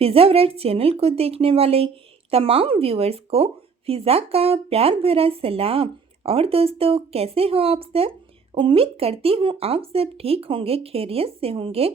फिज़ा world channel को देखने वाले तमाम व्यूअर्स को फिज़ा का प्यार भरा सलाम। और दोस्तों, कैसे हो आप सब? उम्मीद करती हूँ आप सब ठीक होंगे, खैरियत से होंगे।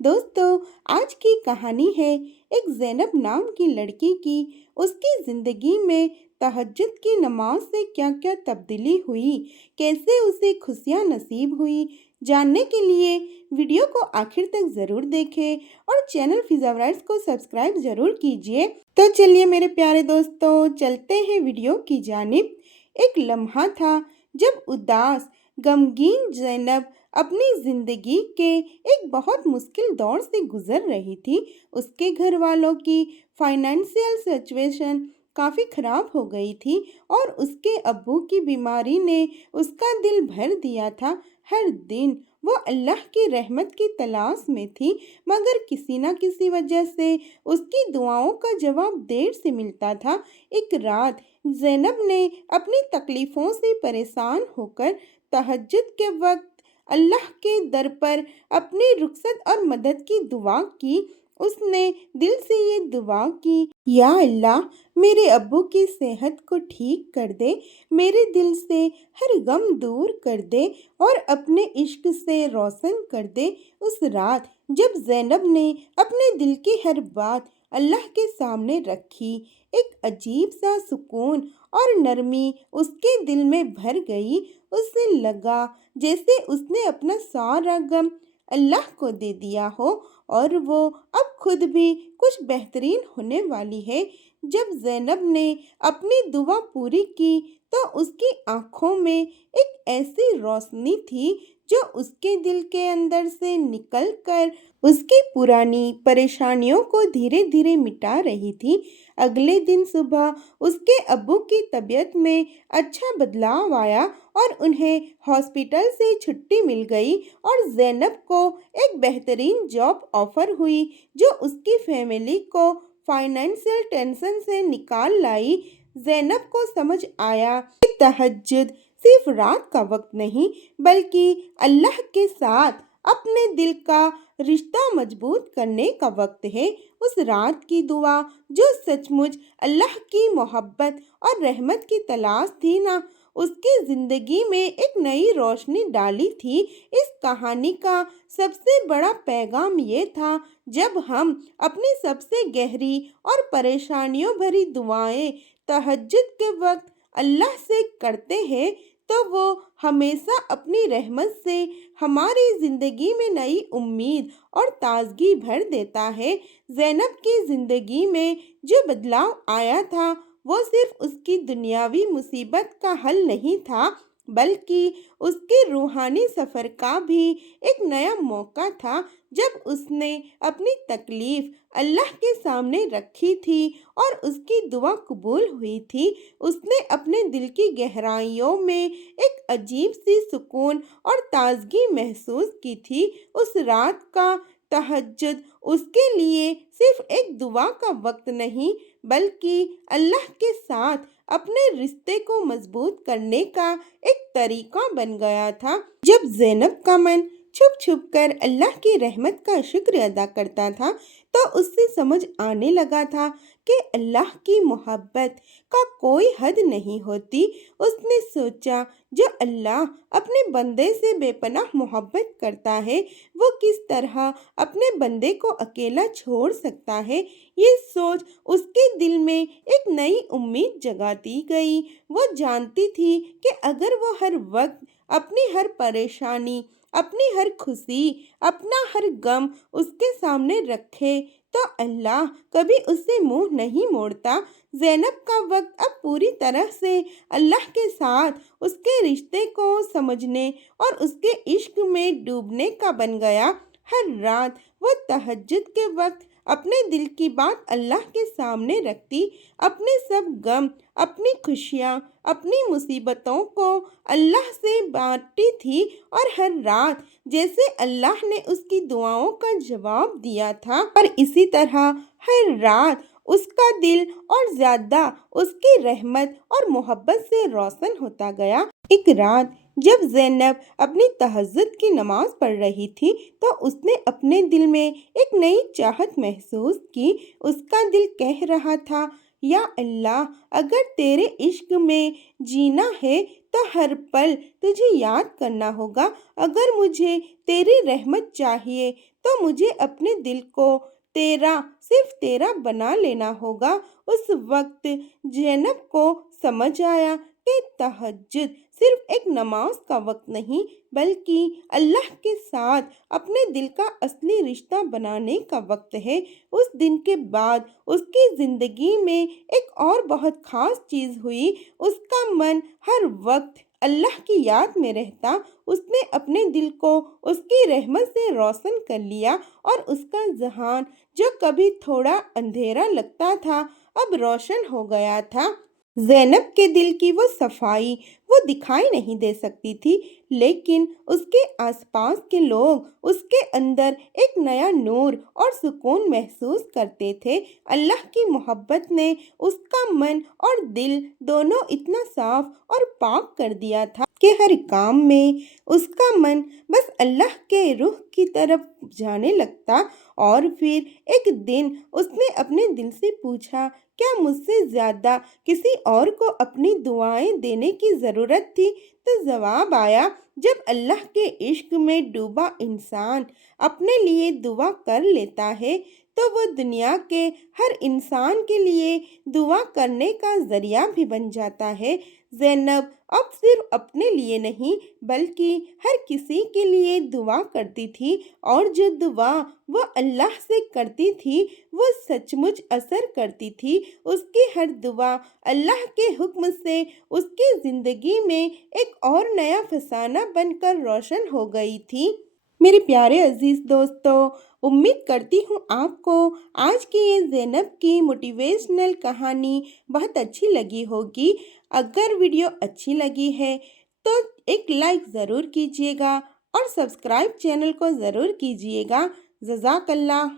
दोस्तों, आज की कहानी है एक ज़ैनब नाम की लड़की की। उसकी ज़िंदगी में तहज्जुद की नमाज से क्या क्या तब्दीली हुई, कैसे उसे खुशियाँ नसीब हुई, जानने के लिए वीडियो को आखिर तक ज़रूर देखें और चैनल फिज़ा वर्ल्ड को सब्सक्राइब ज़रूर कीजिए। तो चलिए मेरे प्यारे दोस्तों, चलते हैं वीडियो की जानिब। एक लम्हा था जब उदास गमगीन ज़ैनब अपनी ज़िंदगी के एक बहुत मुश्किल दौर से गुजर रही थी। उसके घर वालों की फाइनेंशियल सिचुएशन काफ़ी ख़राब हो गई थी और उसके अब्बू की बीमारी ने उसका दिल भर दिया था। हर दिन वो अल्लाह की रहमत की तलाश में थी, मगर किसी न किसी वजह से उसकी दुआओं का जवाब देर से मिलता था। एक रात ज़ैनब ने अपनी तकलीफ़ों से परेशान होकर तहज्जुद के वक्त अल्लाह के दर पर अपनी रुखसत और मदद की दुआ की। उसने दिल से ये दुआ की, या अल्लाह, मेरे अब्बू की सेहत को ठीक कर दे, मेरे दिल से हर गम दूर कर दे और अपने इश्क से रोशन कर दे। उस रात जब ज़ैनब ने अपने दिल की हर बात अल्लाह के सामने रखी, एक अजीब सा सुकून और नरमी उसके दिल में भर गई। उसे लगा जैसे उसने अपना सारा गम अल्लाह को दे दिया हो और वो अब खुद भी कुछ बेहतरीन होने वाली है। जब ज़ैनब ने अपनी दुआ पूरी की तो उसकी आंखों में एक ऐसी रोशनी थी जो उसके दिल के अंदर से निकलकर उसकी पुरानी परेशानियों को धीरे धीरे मिटा रही थी। अगले दिन सुबह उसके अब्बू की तबीयत में अच्छा बदलाव आया और उन्हें हॉस्पिटल से छुट्टी मिल गई और ज़ैनब को एक बेहतरीन जॉब ऑफर हुई जो उसकी फैमिली को फाइनेंशियल टेंशन से निकाल लाई। ज़ैनब को समझ आया कि तहज्जुद सिर्फ रात का वक्त नहीं, बल्कि अल्लाह के साथ अपने दिल का रिश्ता मजबूत करने का वक्त है। उस रात की दुआ जो सचमुच अल्लाह की मोहब्बत और रहमत की तलाश थी ना, उसकी ज़िंदगी में एक नई रोशनी डाली थी। इस कहानी का सबसे बड़ा पैगाम ये था, जब हम अपनी सबसे गहरी और परेशानियों भरी दुआएं तहज्जुद के वक्त अल्लाह से करते हैं, तो वो हमेशा अपनी रहमत से हमारी ज़िंदगी में नई उम्मीद और ताजगी भर देता है। ज़ैनब की ज़िंदगी में जो बदलाव आया था वो सिर्फ उसकी दुनियावी मुसीबत का हल नहीं था, बल्कि उसके रूहानी सफ़र का भी एक नया मौका था। जब उसने अपनी तकलीफ़ अल्लाह के सामने रखी थी और उसकी दुआ कबूल हुई थी, उसने अपने दिल की गहराइयों में एक अजीब सी सुकून और ताजगी महसूस की थी। उस रात का तहज्जुद उसके लिए सिर्फ एक दुआ का वक्त नहीं, बल्कि अल्लाह के साथ अपने रिश्ते को मजबूत करने का एक तरीका बन गया था। जब ज़ैनब का मन छुप छुप कर अल्लाह की रहमत का शुक्र अदा करता था, तो उससे समझ आने लगा था कि अल्लाह की मोहब्बत का कोई हद नहीं होती। उसने सोचा, जो अल्लाह अपने बंदे से बेपनाह मोहब्बत करता है, वो किस तरह अपने बंदे को अकेला छोड़ सकता है। ये सोच उसके दिल में एक नई उम्मीद जगाती गई। वो जानती थी कि अगर वो हर वक्त अपनी हर परेशानी, अपनी हर खुशी, अपना हर गम उसके सामने रखे, तो अल्लाह कभी उससे मुंह नहीं मोड़ता। ज़ैनब का वक्त अब पूरी तरह से अल्लाह के साथ उसके रिश्ते को समझने और उसके इश्क में डूबने का बन गया। हर रात वो तहज्जुद के वक्त अपने दिल की बात अल्लाह के सामने रखती, अपने सब गम, अपनी खुशियाँ, अपनी मुसीबतों को अल्लाह से बांटती थी और हर रात जैसे अल्लाह ने उसकी दुआओं का जवाब दिया था, और इसी तरह हर रात उसका दिल और ज़्यादा उसकी रहमत और मोहब्बत से रोशन होता गया। एक रात جب زینب اپنی تہجد کی نماز پڑھ رہی تھی تو اس نے اپنے دل میں ایک نئی چاہت محسوس کی۔ اس کا دل کہہ رہا تھا، یا اللہ، اگر تیرے عشق میں جینا ہے تو ہر پل تجھے یاد کرنا ہوگا۔ اگر مجھے تیری رحمت چاہیے تو مجھے اپنے دل کو تیرا، صرف تیرا بنا لینا ہوگا۔ اس وقت زینب کو سمجھ آیا کہ تہجد صرف ایک نماز کا وقت نہیں بلکہ اللہ کے ساتھ اپنے دل کا اصلی رشتہ بنانے کا وقت ہے۔ اس دن کے بعد اس کی زندگی میں ایک اور بہت خاص چیز ہوئی۔ اس کا من ہر وقت اللہ کی یاد میں رہتا۔ اس نے اپنے دل کو اس کی رحمت سے روشن کر لیا اور اس کا ذہن، جو کبھی تھوڑا اندھیرا لگتا تھا، اب روشن ہو گیا تھا۔ زینب کے دل کی وہ صفائی وہ دکھائی نہیں دے سکتی تھی، لیکن اس کے آس پاس کے لوگ اس کے اندر ایک نیا نور اور سکون محسوس کرتے تھے۔ اللہ کی محبت نے اس کا من اور دل دونوں اتنا صاف اور پاک کر دیا تھا کہ ہر کام میں اس کا من بس اللہ کے روح کی طرف جانے لگتا۔ اور پھر ایک دن اس نے اپنے دل سے پوچھا، کیا مجھ سے زیادہ کسی اور کو اپنی دعائیں دینے کی ضرورت تھی؟ تو جواب آیا، جب اللہ کے عشق میں ڈوبا انسان اپنے لیے دعا کر لیتا ہے تو وہ دنیا کے ہر انسان کے لیے دعا کرنے کا ذریعہ بھی بن جاتا ہے۔ زینب اب صرف اپنے لیے نہیں بلکہ ہر کسی کے لیے دعا کرتی تھی، اور جو دعا وہ اللہ سے کرتی تھی وہ سچ مچ اثر کرتی تھی۔ اس کی ہر دعا اللہ کے حکم سے اس کی زندگی میں ایک اور نیا فسانہ بن کر روشن ہو گئی تھی۔ میرے پیارے عزیز دوستو، امید کرتی ہوں آپ کو آج کی یہ زینب کی موٹیویشنل کہانی بہت اچھی لگی ہوگی۔ اگر ویڈیو اچھی لگی ہے تو ایک لائک ضرور کیجیے گا اور سبسکرائب چینل کو ضرور کیجیے گا۔ جزاک اللہ۔